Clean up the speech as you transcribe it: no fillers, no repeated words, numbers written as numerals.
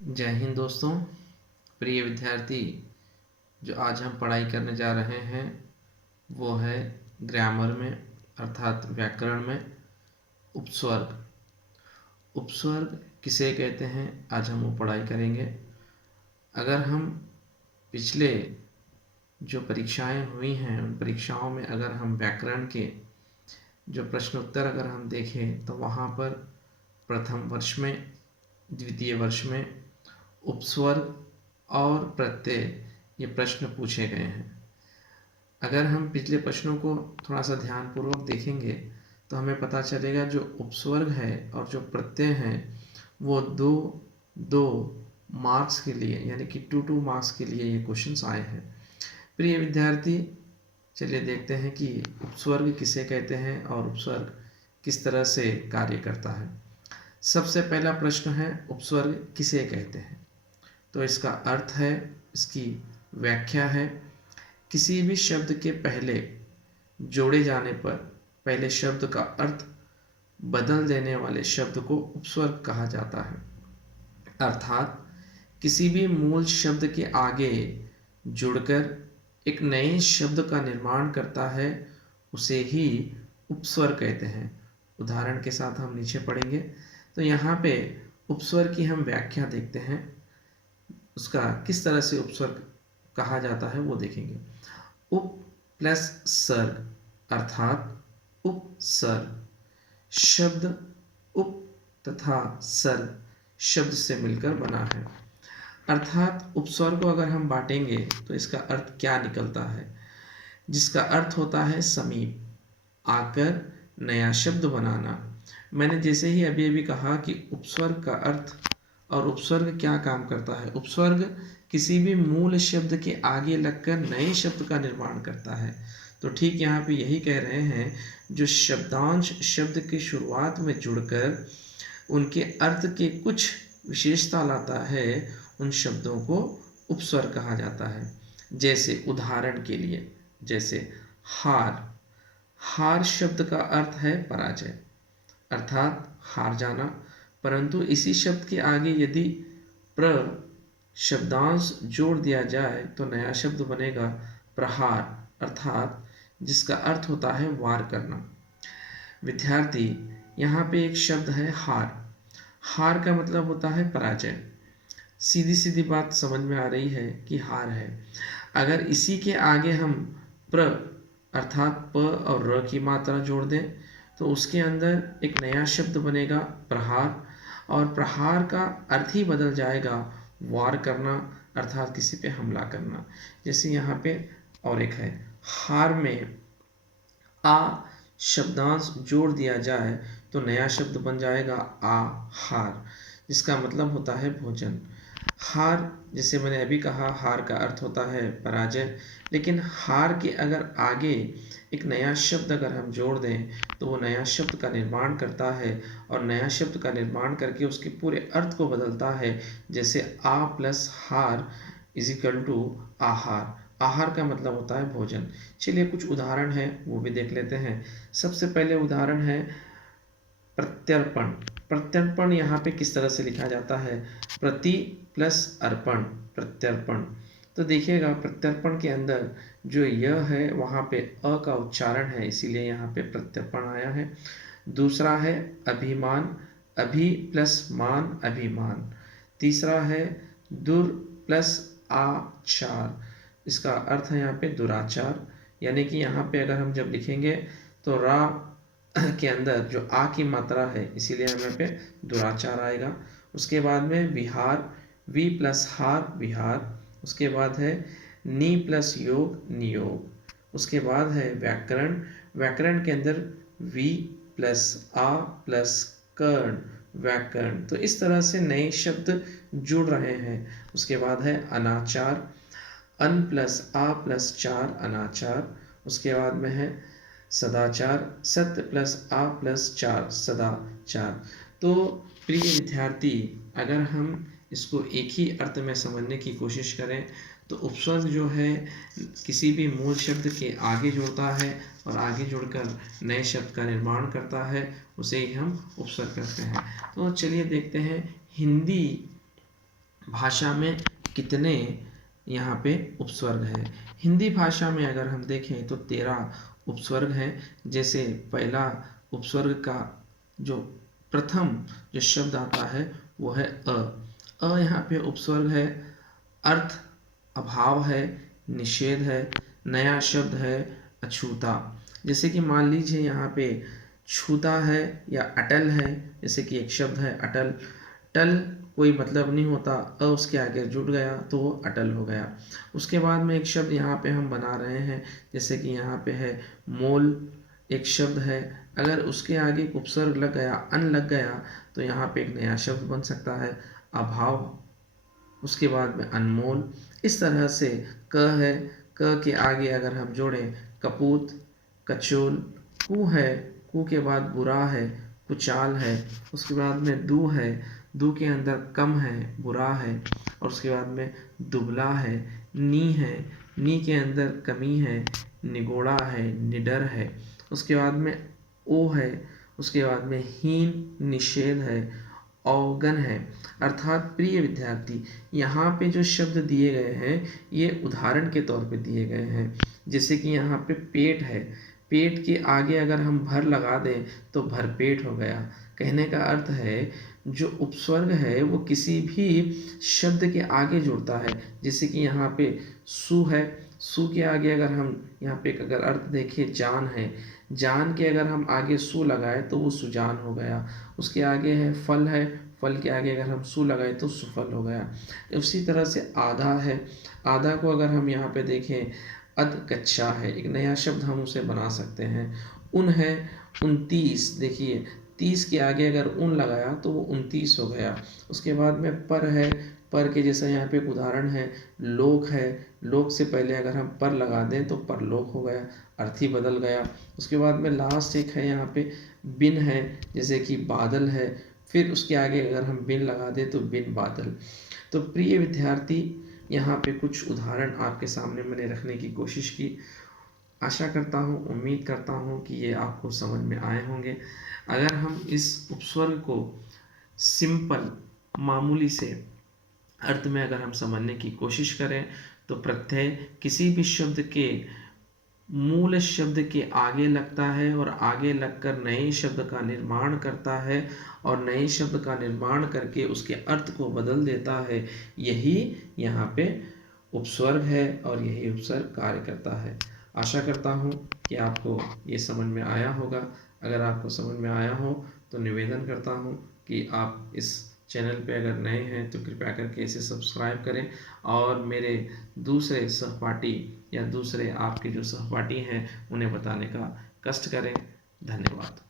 जय हिंद दोस्तों। प्रिय विद्यार्थी, जो आज हम पढ़ाई करने जा रहे हैं वो है ग्रामर में अर्थात व्याकरण में उपस्वर्ग। उपस्वर्ग किसे कहते हैं, आज हम वो पढ़ाई करेंगे। अगर हम पिछले जो परीक्षाएं हुई हैं उन परीक्षाओं में अगर हम व्याकरण के जो प्रश्न उत्तर अगर हम देखें तो वहाँ पर प्रथम वर्ष में, द्वितीय वर्ष में उपस्वर्ग और प्रत्यय ये प्रश्न पूछे गए हैं। अगर हम पिछले प्रश्नों को थोड़ा सा ध्यानपूर्वक देखेंगे तो हमें पता चलेगा जो उपस्वर्ग है और जो प्रत्यय हैं वो दो दो मार्क्स के लिए यानी कि 2 मार्क्स के लिए ये क्वेश्चंस आए हैं। प्रिय विद्यार्थी, चलिए देखते हैं कि उपस्वर्ग किसे कहते हैं और उपस्वर्ग किस तरह से कार्य करता है। सबसे पहला प्रश्न है, उपस्वर्ग किसे कहते हैं? तो इसका अर्थ है, इसकी व्याख्या है, किसी भी शब्द के पहले जोड़े जाने पर पहले शब्द का अर्थ बदल देने वाले शब्द को उपस्वर्ग कहा जाता है। अर्थात किसी भी मूल शब्द के आगे जुड़कर एक नए शब्द का निर्माण करता है उसे ही उपस्वर्ग कहते हैं। उदाहरण के साथ हम नीचे पढ़ेंगे तो यहाँ पे उपस्वर्ग की हम व्याख्या देखते हैं, उसका किस तरह से उपस्वर्ग कहा जाता है वो देखेंगे। उप प्लस सर्ग अर्थात उपसर्ग। शब्द उप तथा सर्ग शब्द से मिलकर बना है। अर्थात उपस्वर्ग को अगर हम बांटेंगे तो इसका अर्थ क्या निकलता है, जिसका अर्थ होता है समीप, आकर, नया शब्द बनाना। मैंने जैसे ही अभी अभी कहा कि उपस्वर्ग का अर्थ और उपस्वर्ग क्या काम करता है। उपस्वर्ग किसी भी मूल शब्द के आगे लगकर नए शब्द का निर्माण करता है। तो ठीक यहाँ पे यही कह रहे हैं, जो शब्दांश शब्द की शुरुआत में जुड़कर उनके अर्थ के कुछ विशेषता लाता है उन शब्दों को उपस्वर्ग कहा जाता है। जैसे उदाहरण के लिए, जैसे हार। हार शब्द का अर्थ है पराजय अर्थात हार जाना, परंतु इसी शब्द के आगे यदि प्र शब्दांश जोड़ दिया जाए तो नया शब्द बनेगा प्रहार अर्थात जिसका अर्थ होता है वार करना। विद्यार्थी, यहाँ पे एक शब्द है हार। हार का मतलब होता है पराजय। सीधी सीधी बात समझ में आ रही है कि हार है। अगर इसी के आगे हम प्र अर्थात प और र की मात्रा जोड़ दें तो उसके अंदर एक नया शब्द बनेगा प्रहार, और प्रहार का अर्थ ही बदल जाएगा वार करना अर्थात किसी पे हमला करना। जैसे यहाँ पे और एक है, हार में आ शब्दांश जोड़ दिया जाए तो नया शब्द बन जाएगा आहार, जिसका मतलब होता है भोजन। हार, जैसे मैंने अभी कहा, हार का अर्थ होता है पराजय, लेकिन हार के अगर आगे एक नया शब्द अगर हम जोड़ दें तो वो नया शब्द का निर्माण करता है और नया शब्द का निर्माण करके उसके पूरे अर्थ को बदलता है। जैसे आ प्लस हार इज इक्वल टू आहार। आहार का मतलब होता है भोजन। चलिए कुछ उदाहरण है वो भी देख लेते हैं। सबसे पहले उदाहरण है प्रत्यर्पण। प्रत्यर्पण यहाँ पे किस तरह से लिखा जाता है, प्रति प्लस अर्पण, प्रत्यर्पण। तो देखिएगा प्रत्यर्पण के अंदर जो यह है वहाँ पे अ का उच्चारण है, इसीलिए यहाँ पे प्रत्यर्पण आया है। दूसरा है अभिमान, अभि प्लस मान अभिमान। तीसरा है दुर प्लस आचार, इसका अर्थ है यहाँ पे दुराचार, यानी कि यहाँ पे अगर हम जब लिखेंगे तो रा के अंदर जो आ की मात्रा है इसीलिए हमें पे दुराचार आएगा। उसके बाद में विहार, वी प्लस हार विहार। उसके बाद है नी प्लस योग नियोग। उसके बाद है व्याकरण। व्याकरण के अंदर वी प्लस आ प्लस कर्ण व्याकरण। तो इस तरह से नए शब्द जुड़ रहे हैं। उसके बाद है अनाचार, अन प्लस आ प्लस चार अनाचार। उसके बाद में है सदाचार, सत्य प्लस आ प्लस चार सदाचार। तो प्रिय विद्यार्थी, अगर हम इसको एक ही अर्थ में समझने की कोशिश करें तो उपस्वर्ग जो है किसी भी मूल शब्द के आगे जुड़ता है और आगे जुड़कर नए शब्द का निर्माण करता है, उसे ही हम उपस्वर्ग करते हैं। तो चलिए देखते हैं हिंदी भाषा में कितने यहाँ पे उपस्वर्ग है। हिंदी भाषा में अगर हम देखें तो 13 उपस्वर्ग हैं। जैसे पहला उपस्वर्ग का जो प्रथम जो शब्द आता है वो है अ यहाँ पे उपस्वर्ग है, अर्थ अभाव है, निषेध है, नया शब्द है अछूता। जैसे कि मान लीजिए यहाँ पे छूता है या अटल है, जैसे कि एक शब्द है अटल, टल कोई मतलब नहीं होता, उसके आगे जुड़ गया तो वो अटल हो गया। उसके बाद में एक शब्द यहाँ पे हम बना रहे हैं, जैसे कि यहाँ पे है मोल, एक शब्द है, अगर उसके आगे उपसर्ग लग गया, अन लग गया, तो यहाँ पे एक नया शब्द बन सकता है अभाव। उसके बाद में अनमोल। इस तरह से क है, क के आगे अगर हम जोड़ें कपूत, कचोल, कु है, कु के बाद बुरा है, कुचाल है। उसके बाद में दू है, दू के अंदर कम है, बुरा है। और उसके बाद में दुबला है, नी है, नी के अंदर कमी है, निगोड़ा है, निडर है। उसके बाद में ओ है, उसके बाद में हीन, निषेध है, अवगन है। अर्थात प्रिय विद्यार्थी, यहाँ पे जो शब्द दिए गए हैं ये उदाहरण के तौर पे दिए गए हैं। जैसे कि यहाँ पे पेट है, पेट के आगे अगर हम भर लगा दें तो भरपेट हो गया। कहने का अर्थ है जो उपस्वर्ग है वो किसी भी शब्द के आगे जुड़ता है। जैसे कि यहाँ पे सु है, सु के आगे अगर हम यहाँ पे अगर अर्थ देखें जान है, जान के अगर हम आगे सु लगाए तो वो सुजान हो गया। उसके आगे है फल है, फल के आगे अगर हम सु लगाए तो सुफल हो गया। उसी तरह से आधा है, आधा को अगर हम यहाँ पे देखें अध कच्चा है, एक नया शब्द हम उसे बना सकते हैं। उन है 29, देखिए 30 के आगे अगर उन लगाया तो वो 29 हो गया। उसके बाद में पर है, पर के जैसा यहाँ पे एक उदाहरण है लोक है, लोक से पहले अगर हम पर लगा दें तो परलोक हो गया, अर्थ ही बदल गया। उसके बाद में लास्ट एक है यहाँ पे बिन है, जैसे कि बादल है, फिर उसके आगे अगर हम बिन लगा दें तो बिन बादल। तो प्रिय विद्यार्थी, यहाँ पे कुछ उदाहरण आपके सामने मैंने रखने की कोशिश की। आशा करता हूँ, उम्मीद करता हूँ कि ये आपको समझ में आए होंगे। अगर हम इस उपस्वर्ग को सिंपल मामूली से अर्थ में अगर हम समझने की कोशिश करें तो प्रत्यय किसी भी शब्द के मूल शब्द के आगे लगता है और आगे लगकर नए शब्द का निर्माण करता है और नए शब्द का निर्माण करके उसके अर्थ को बदल देता है। यही यहाँ पे उपस्वर्ग है और यही उपस्वर्ग कार्य करता है। आशा करता हूँ कि आपको ये समझ में आया होगा। अगर आपको समझ में आया हो तो निवेदन करता हूँ कि आप इस चैनल पे अगर नए हैं तो कृपया करके इसे सब्सक्राइब करें और मेरे दूसरे सहपाठी या दूसरे आपके जो सहपाठी हैं उन्हें बताने का कष्ट करें। धन्यवाद।